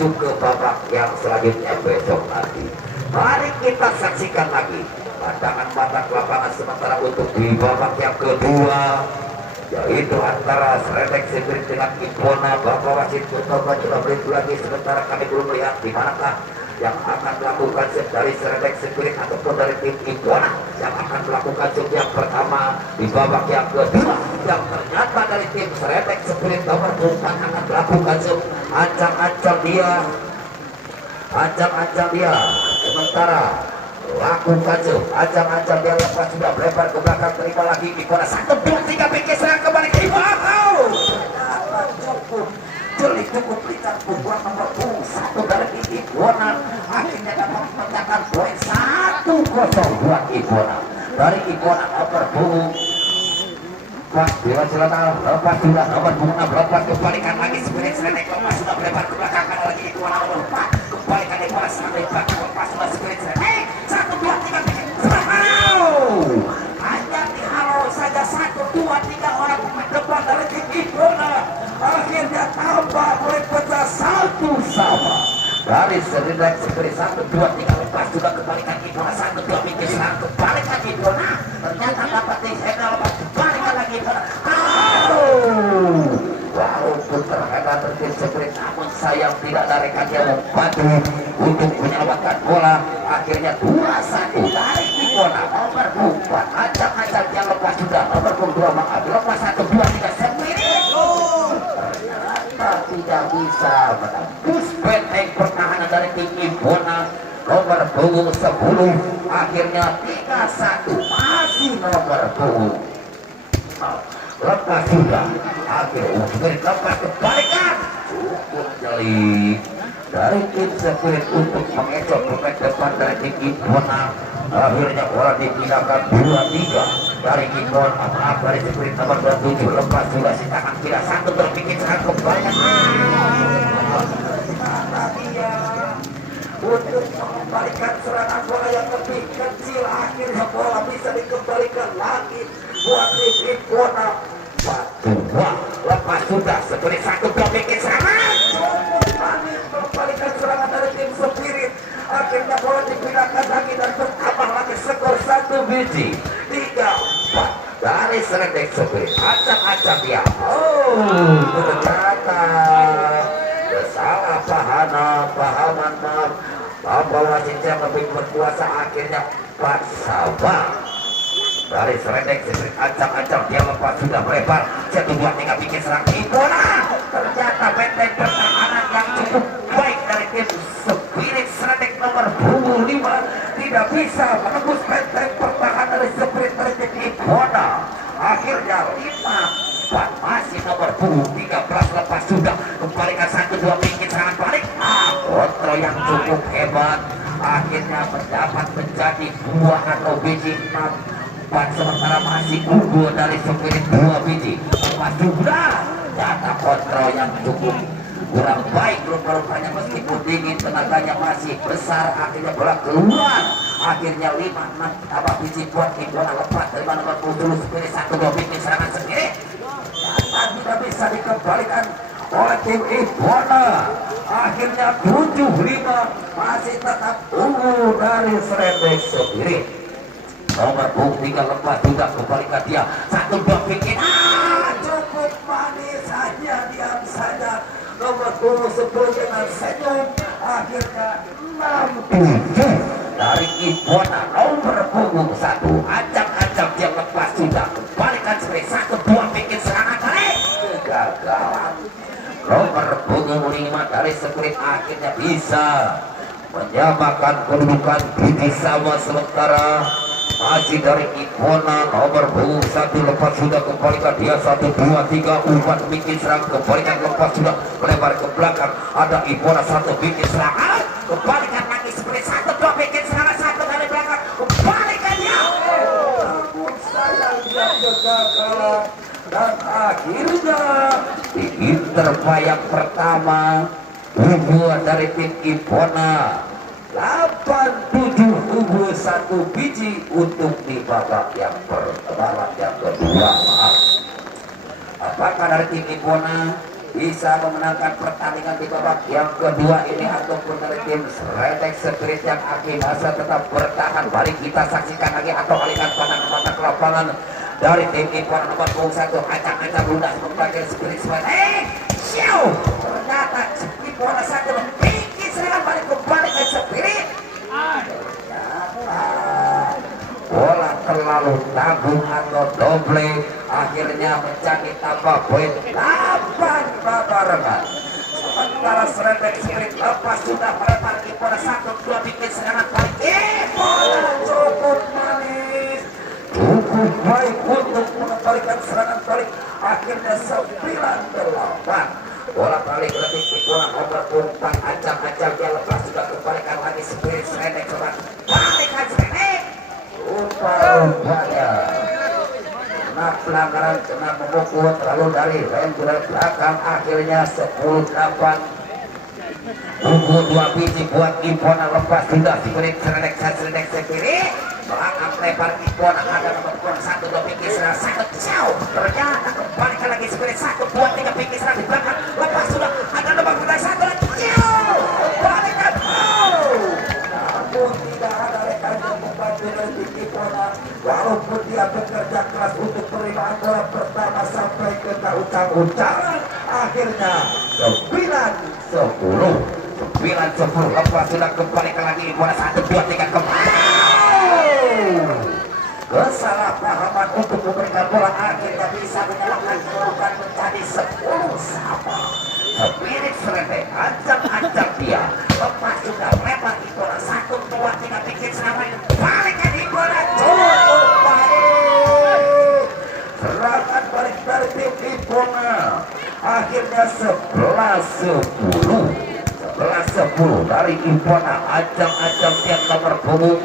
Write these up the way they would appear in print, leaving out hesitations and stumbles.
maju ke babak yang selanjutnya besok nanti. Mari kita saksikan lagi pandangan mata lapangan sementara untuk di babak yang kedua, yaitu antara Sredek Spirit dengan Ipona. Bapak wasit mencoba beritu lagi, sementara kami belum melihat di manakah yang akan melakukan set dari Sredek Spirit ataupun dari tim Ipona yang akan melakukan set yang pertama di babak yang kedua, yang ternyata dari tim Sredek Spirit nomor 4 akan melakukan set. Ancang-ancang dia, sementara lakukan zoom, ancang-ancang dia lepas sudah melebar ke belakang, terima lagi Ipona 1, 2, 3 pikir serang kembali ke Ipona. Cukup jeli, cukup lincah membuat nomor 1 dari Ipona akhirnya dapat memecahkan poin 1-0 buat Ipona. Dari Ipona nomor punggung Pak Dewa Celana lepas sudah nomor punggung 6, lepas kembalikan lagi Spirit Sredek, lepas sudah melebar ke belakang lagi Ipona nomor 4, kembalikan Ipona sampai lepas sudah Spirit Sredek 1, 2, 3 pikir serang. Hanya dihalau saja 1, 2, 3 orang pemain depan dari tim Ipona. Akhirnya tambah poin pecah 1-1 dari Sredek Spirit 1, 2, 3 lepas sudah kembalikan Ipona 1, 2 pikir serang, kembalikan Ipona, ternyata dapat dihena lepas kembalikan lagi Ipona. Walaupun terhadap tim Spirit, namun sayang tidak ada rekan yang membantu untuk menyelamatkan bola. Akhirnya 2-1 dari Ipona nomor 4. Acak-acak yang lepas sudah nomor 2, maaf, lepas 1, 2, 3 Spirit ternyata tidak bisa menembus benteng pertahanan dari tim Ipona nomor punggung 10. Akhirnya 3-1 masih nomor punggung lepas sudah. Akhirnya Spirit lepas kembalikan, cukup jeli dari tim Spirit untuk mengecoh pemain depan dari tim Ipona. Akhirnya bola dipindahkan 2-3 dari Ipona, maaf dari Spirit nomor 27, lepas sudah sitakan tidak 1 berpikir sekarang kembalikan untuk mengembalikan serangan bola yang lebih kecil. Akhirnya bola bisa dikembalikan lagi buat tim Ipona 4-2, lepas sudah Spirit 1, 2 pikir serangan cukup manis mengembalikan serangan dari tim Spirit. Akhirnya bola dipindahkan lagi dan bertambah lagi skor 1 biji 3-4 dari Sredek Spirit. Acak-acak dia, ternyata pahaman maaf Bapak wasit yang lebih berkuasa. Akhirnya 4-1 dari Sredek Spirit. Acak-acak dia lepas sudah melebar 1, 2, 3 pikir serang Ipona. Ternyata benteng pertahanan yang cukup baik dari tim Spirit Sredek nomor punggung 5 tidak bisa menembus benteng pertahanan dari Spirit dari tim Ipona. Akhirnya 5-4 masih nomor punggung 13, lepas sudah kembalikan 1, 2 pikir serangan balik. Kontrol yang cukup hebat akhirnya mendapat menjadi buah atau biji 6-4, sementara masih unggul dari Spirit 2 biji. Lepas sudah data kontrol yang cukup kurang baik rupa-rupanya, meskipun dingin tenaganya masih besar. Akhirnya bola keluar. Akhirnya 5-6 tambah biji buat Ipona, lepas dari nomor 10 Spirit 1, 2 pikir serangan sendiri. Data tidak bisa dikembalikan oleh tim Ipona. Akhirnya 7-5 masih tetap unggul dari Sredek Spirit nomor punggung 3, lepas sudah kembalikan dia 1, 2 pikir cukup manis, hanya diam saja nomor punggung 10 dengan senyum. Akhirnya 6-7 dari Ipona nomor punggung 1. Acak-acak dia lepas sudah kembalikan Spirit 1, 2 pikir serangan balik, kegagalan nomor punggung 5 dari Spirit. Akhirnya bisa menyamakan kedudukan biji sama, sementara masih dari Ipona nomor punggung 1, lepas sudah kembalikan dia 1, 2, 3 umpan bikin serang, kembalikan lepas sudah melebar ke belakang. Ada Ipona 1 bikin serangan, kembalikan lagi Spirit 1, 2 bikin serangan 1 dari belakang, kembalikan dia. Namun sayang dia kegagalan dan akhirnya di interval yang pertama unggul dari tim Ipona 8-7 unggul 1 biji untuk di babak yang kedua. Maaf, apakah dari tim Ipona bisa memenangkan pertandingan di babak yang kedua ini ataupun dari tim Sredek Spirit yang akhir masa tetap bertahan. Mari kita saksikan lagi atau alihkan pandangan mata ke lapangan dari tim Ipon nomor 1 acak-acak lunas membagian Spirit Sredek. Siau ternyata Ipon 1 memiliki serangan balik kembali ke Spirit. Bola terlalu tanggung atau doble akhirnya menjadi tambah poin 8 barengan. Sementara Sredek Spirit lepas sudah melempar Ipon 1-2 bikin serangan balik. Bola cukup manis, cukup baik untuk mengembalikan serangan balik. Akhirnya 9-8. Bola balik lebih di bola nomor 4 acak-acak dia lepas sudah kembalikan lagi Spirit Sredek balikan Sredek. Rupanya kena pelanggaran, kena memukul terlalu dari lengger belakang. Akhirnya 10-8. Tunggu 2 biji buat Ipona lepas sudah Spirit Sredek Spirit belakang lebar Ipona ada nomor 1-2 pinggir serang sangat jauh. Ternyata kembalikan lagi Spirit 1-2-3 pinggir serang di belakang lepas sudah ada nomor 1 lagi jauh kembalikan. Namun tidak ada rekan yang membantu dari Ipona walaupun dia bekerja keras untuk penerimaan bola pertama sampai ke ucang-ucangan. Akhirnya 9-10 lepas sudah kembalikan lagi bola 1-2-3 kembali. Kesalahpahaman untuk memberikan bola akhirnya bisa menyalakan kedudukan menjadi 10-sama. Spirit Sredek ancam-ancam dia lepas sudah lebar di bola 1-2-3 bikin serangan balikan di bola cukup baik. Serangan balik dari tim Ipona akhirnya 11-10 dari Ipona ancam-ancam dia nomor punggung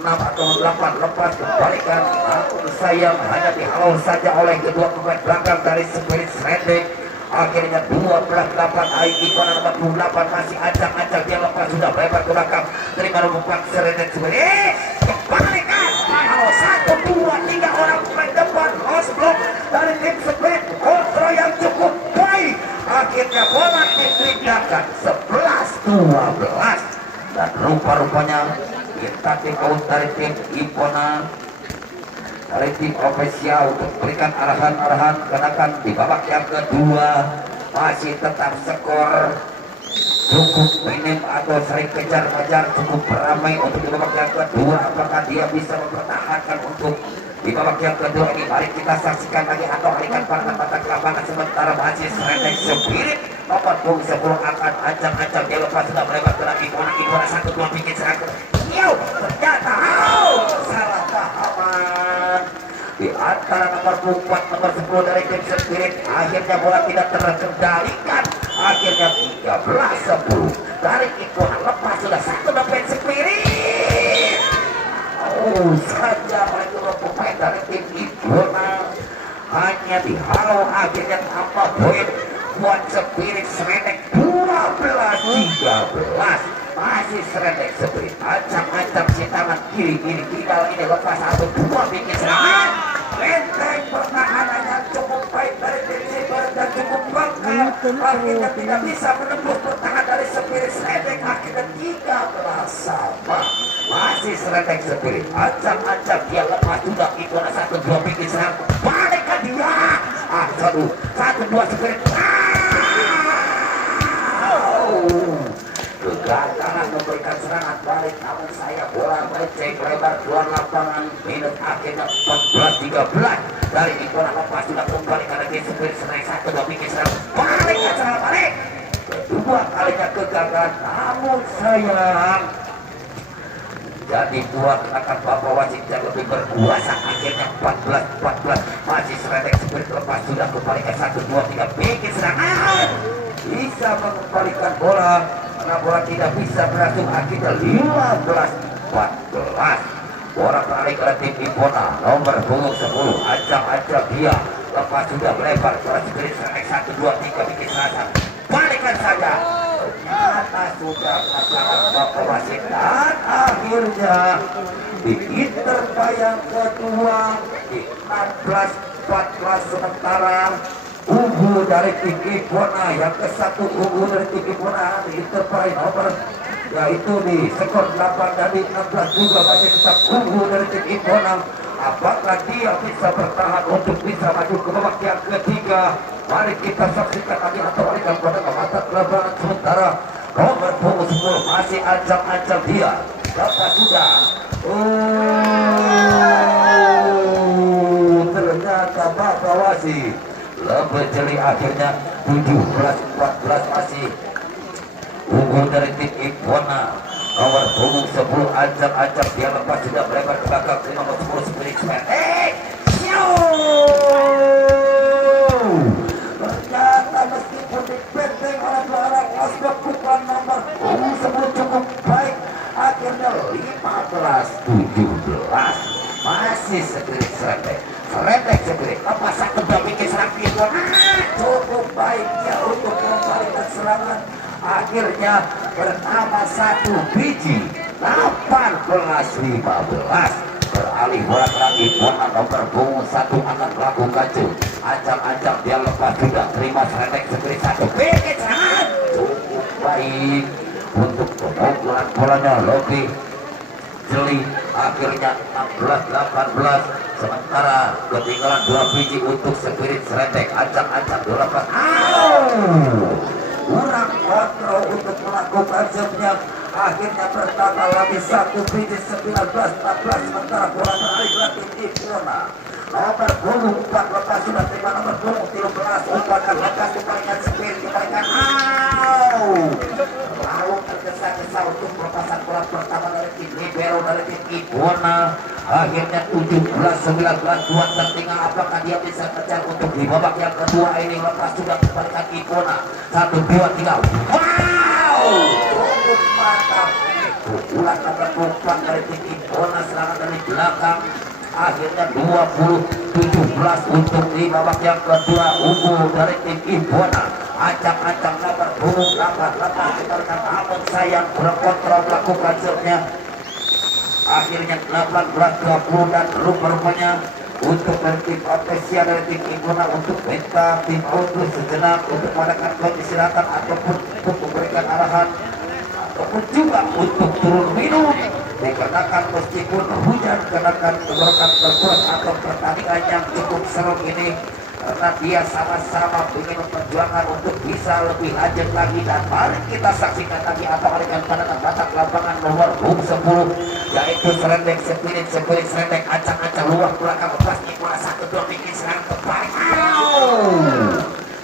6 atau 8 lepas kembalikan. Namun sayang hanya dihalau saja oleh kedua pemain belakang dari Spirit Sredek. Akhirnya 12-8 Ipona nomor 28 masih acak-acak dia lepas sudah lebar ke belakang terima nomor 4 Sredek Spirit kembalikan. Kalau 1-2-3 orang pemain depan lost block dari tim Spirit kontrol yang cukup baik. Akhirnya bola dipindahkan 11-12 dan rupa-rupanya kita take out dari tim Ipona dari tim ofisial untuk berikan arahan-arahan kenakan di babak yang kedua masih tetap skor cukup minim atau sering kejar-kejar cukup ramai untuk di babak yang kedua. Apakah dia bisa mempertahankan untuk di babak yang kedua ini? Mari kita saksikan lagi atau alihkan pandangan mata ke lapangan sementara masih Sredek Spirit nomor 10 akan ancam-ancam dia lepas sudah melebar ke lagi Ipona 1-2 bikin serangan. Ternyata salah pahaman di antara nomor 4 nomor 10 dari tim Spirit. Akhirnya bola tidak terkendalikan. Akhirnya 13-10 dari Ipona lepas sudah 1 Spirit. Saja oleh kedua pemain dari tim Ipona hanya dihalau. Akhirnya tambah poin buat Spirit Sredek 12-13. Masih Sredek Spirit acam-acam si tangan kiri kidal ini lepas 1-2 bikin serangan. Lenteng pertahanannya cukup baik dari tim Spirit dan cukup bangkal. Akhirnya tidak bisa menembus pertahanan dari Spirit Sredek. Akhirnya 13-sama. Masih Sredek Spirit acam-acam dia lepas sudah Ipona 1-2 bikin serangan. Balikkan dia. 1-2 Spirit. Kegagalan memberikan serangan balik, namun saya bola meleceh lebar keluar lapangan. Minus akhirnya 14-13 dari Ipona lepas sudah kembalikan lagi Spirit Sredek 1-2 bikin serangan balikkan serangan balik. Kedua kalinya kegagalan, namun sayang jadi dua kenakan bapak wasit yang lebih berkuasa. Akhirnya 14-14 masih Sredek Spirit lepas sudah kembalikan 1-2-3 bikin serangan bisa mengembalikan bola. Karena bola tidak bisa berhasil akhirnya 15-14 bola balik oleh tim Ipona nomor punggung 10 acak-acak dia lepas sudah melebar ke Spirit Sredek 1-2-3 bikin serangan balikan saja. Ternyata sudah melakukan bapak wasit dan akhirnya di interval yang kedua di 16-14 sementara unggul dari Tiki Bona, yang ke satu unggul dari Tiki Bona Enterprise nomor yaitu di skor 8 dari 16 juga masih tetap unggul dari Tiki Bona. Apakah dia bisa bertahan untuk bisa maju ke babak yang ketiga? Mari kita saksikan lagi atau balikan pada mata lebaran sementara nomor punggung 10 masih ancam-ancam dia. Dapat sudah. Ternyata Bapak Wasi lebih jeli, akhirnya 17-14 masih unggul dari tim Ipona. Nomor punggung 10 ancam-ancam dia lepas sudah melebar ke belakang ke nomor 10 Spirit Smash. Ternyata meskipun dipenteng oleh dua orang Oscar bukan nomor punggung 10 cukup baik, akhirnya 15-17 masih Spirit Serendek Spirit lepas satu dua bikin serang Ipona. Cukup baiknya untuk membalikan serangan, akhirnya bernama satu biji 18-15 beralih bola lagi. Ipona nomor punggung 1 akan melakukan ancam-ancam dia lepas sudah terima Serendek Spirit satu bikin serangan cukup baik untuk pemukulan bolanya lebih jeli, akhirnya 16-18 sementara ketinggalan 2 biji untuk Spirit Serendek. Ancam-ancam dilepas, kurang kontrol untuk melakukan serve-nya, akhirnya bertambah lagi 1 biji 19-14 sementara bola beralih lagi di Ipona. Nomor punggung 4 lepas sudah terima nomor punggung 13 umpankan lepas kembalikan Spirit kembalikan lalu tergesa-gesa untuk pelepasan bola pertama dari tim libero dari tim Ipona. Akhirnya 17-19 dua tertinggal, apakah dia bisa kejar untuk di babak yang kedua ini? Lepas sudah kembalikan Ipona 1, 2, 3 cukup mantap pukulan nomor 4 dari tim Ipona, serangan dari belakang. Akhirnya 20-17 untuk di babak yang kedua unggul dari tim Ipona. Ancam-ancam nomor punggung 8 lepas diberikan namun sayang berkontrol melakukan serve-nya. Akhirnya 18-20 dan rupanya untuk dari tim Opesia dari tim Ipona untuk minta tim auto sejenak untuk mengadakan peristirahatan ataupun untuk memberikan arahan ataupun juga untuk turun minum, dikarenakan meskipun hujan kenakan tenggorokan terpuas atau pertandingan yang cukup seru ini, karena dia sama-sama ingin memperjuangkan untuk bisa lebih lanjut lagi. Dan mari kita saksikan lagi atau berikan pandangan batak lapangan nomor 10 yaitu Serendek Spirit Serendek ancang-ancang luar belakang lepas Ipona 1-2 bikin serangan terbalik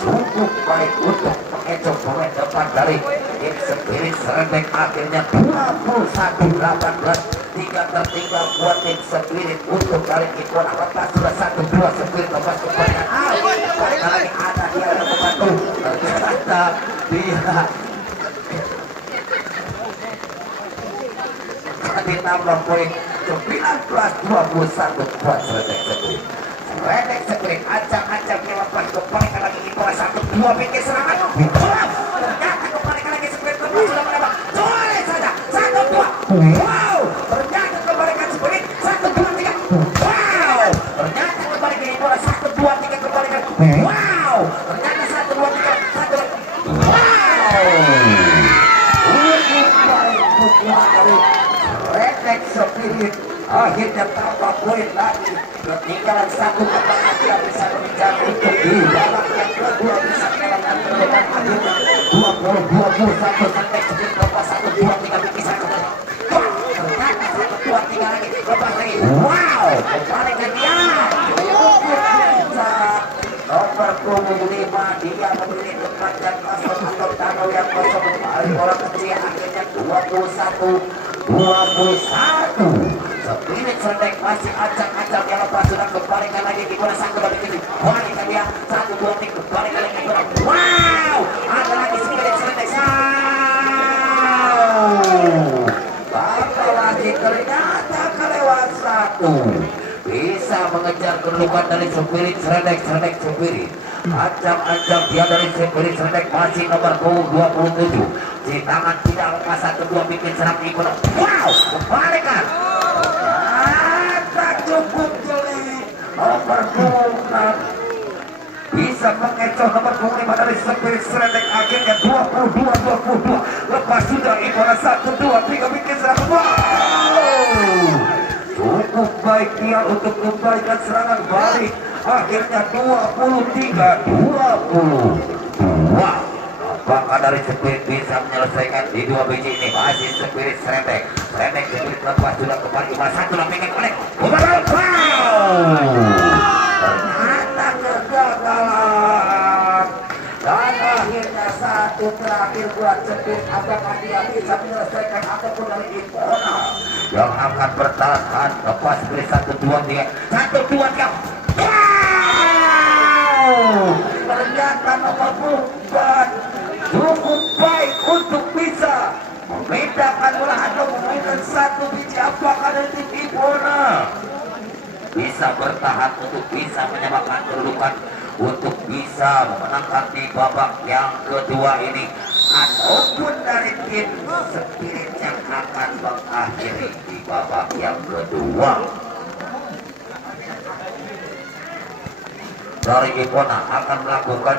cukup baik untuk mengecoh pemain depan dari tim Spirit Serendek. Akhirnya 21-18 3 tertinggal buat tim Spirit untuk dari Ipona. Lepas sudah 1-2 Spirit lepas kembalikan lagi ada dia yang membantu, ternyata dia ditambah poin 19-21 buat Serendek Spirit. Ancang-ancang dia lepas kembalikan lagi Ipona 1-2 bikin serangan ternyata kembalikan lagi Spirit lepas sudah menembak soleh saja 1-2 ternyata kembalikan Spirit 1-2-3 ternyata kembalikan Ipona 1-2-3 kembalikan ternyata 1-2-3 dari Serendek Spirit. Akhirnya tambah poin lagi, ketinggalan 1 kembali dia bisa mengejar untuk di babak yang kedua bisa mengalahkan terdepan. Akhirnya 20-21 Serendek Spirit lepas 1-2-3 bikin satu ternyata 1-2-3 lagi lepas lagi kembali ke dia nomor punggung 5 dia memilih tempat yang kosong atau tanah yang kosong kembali bola kecil. Akhirnya 21-21 Spirit Serendek masih ancang-ancang yang lepas sudah kembalikan lagi Ipona 1-2 bikin kembalikan dia 1-2-3 kembalikan lagi Ipona ada lagi Spirit Serendek bakal lagi ternyata kelewat 1 bisa mengejar kedudukan dari Spirit Serendek Spirit. Ancam-ancam dia dari Spirit Serendek masih nomor punggung 27 di tangan tidak lepas 1-2 bikin serang Ipona kembalikan cukup jeli nomor punggung 6 bisa mengecoh nomor punggung Spirit Serendek akhirnya 22-22. Lepas sudah Ipona 1-2-3 bikin serangan. Wow, cukup baik dia untuk kembalikan serangan balik. Akhirnya 23-22. Apakah dari Spirit bisa menyelesaikan di dua biji ini? Masih Spirit Serendek Spirit lepas sudah kembali 1 lapingan oleh ternyata kegagalan. Dan akhirnya satu terakhir buat Spirit. Apakah dia bisa menyelesaikan ataupun dari Ipona yang akan bertahan lepas Spirit 1-2-3 ternyata nomor 4 cukup baik untuk bisa membedakan bola atau memberikan satu biji. Apakah dari tim Ipona bisa bertahan untuk bisa menyamakan kedudukan, untuk bisa memenangkan di babak yang kedua ini, ataupun dari tim Spirit yang akan mengakhiri di babak yang kedua. Dari Ipona akan melakukan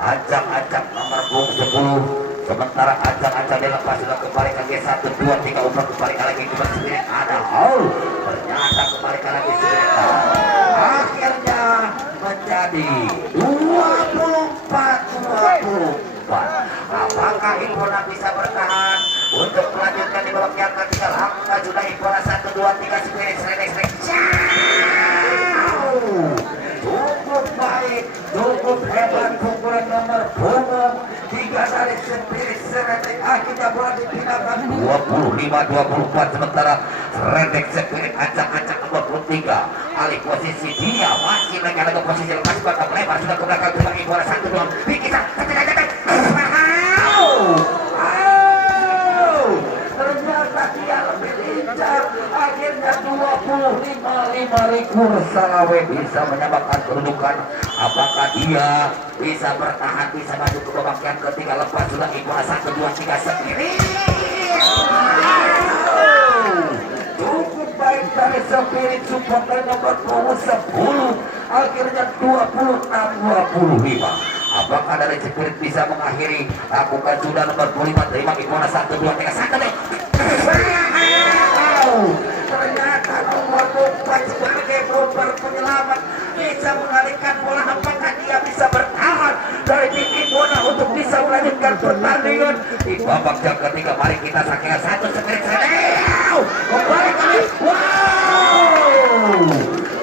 acak-acak nomor 10, sementara acak-acak dilepas sudah kembali lagi 1-2-3 umur kembali lagi ke Spirit. Ada ternyata kembali lagi Spirit. Akhirnya menjadi 24-24. Apakah Ipona bisa bertahan untuk melanjutkan di babak yang ketiga? Langkah sudah Ipona 1-2-3 Spirit Serendek. Cukup baik, cukup hebat pukulan nomor punggung 3 dari Spirit Serendek. Akhirnya bola dipindahkan 25-24, sementara Serendek Spirit acak-acak nomor 23 alih posisi. Dia masih lagi posisi lepas bakal melebar sudah ke belakang berbagi bola 1-2 dikisah ternyata dia lebih lincah. Akhirnya 25-5 Salawe bisa menyamakan kedudukan. Apakah dia bisa bertahan, bisa maju ke babak yang ketiga? Lepas sudah Ipona 1-2-3 Spirit. Cukup baik dari Spirit supporter nomor 10. Akhirnya 26-25. Apakah dari Spirit bisa mengakhiri? Lakukan sudah nomor 25 terima Ipona 1-2-3 ternyata nomor 4 sebagai bomber penyelamat bisa mengalihkan bola. Apakah dia bisa bertahan dari tim Ipona untuk bisa melanjutkan pertandingan di babak yang ketiga? Mari kita saksikan satu Spirit kembali kali. Wow,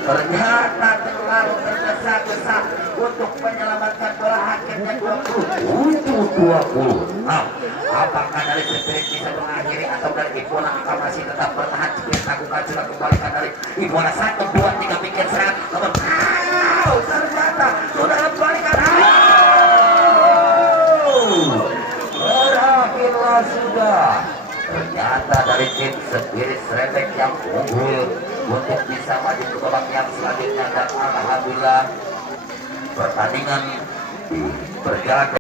ternyata terlalu tergesa-gesa untuk menyelamatkan bola. Akhirnya 27-20. Apakah dari Spirit bisa mengakhiri atau dari Ipona akan masih tetap bertahan? Spirit lakukan sudah kembalikan dari Ipona 1-2-3 bikin serangan. Ternyata sudah kembalikan. Berakhirlah sudah. Ternyata dari tim Spirit Serendek yang unggul untuk bisa maju ke babak yang selanjutnya, dan alhamdulillah pertandingan berjalan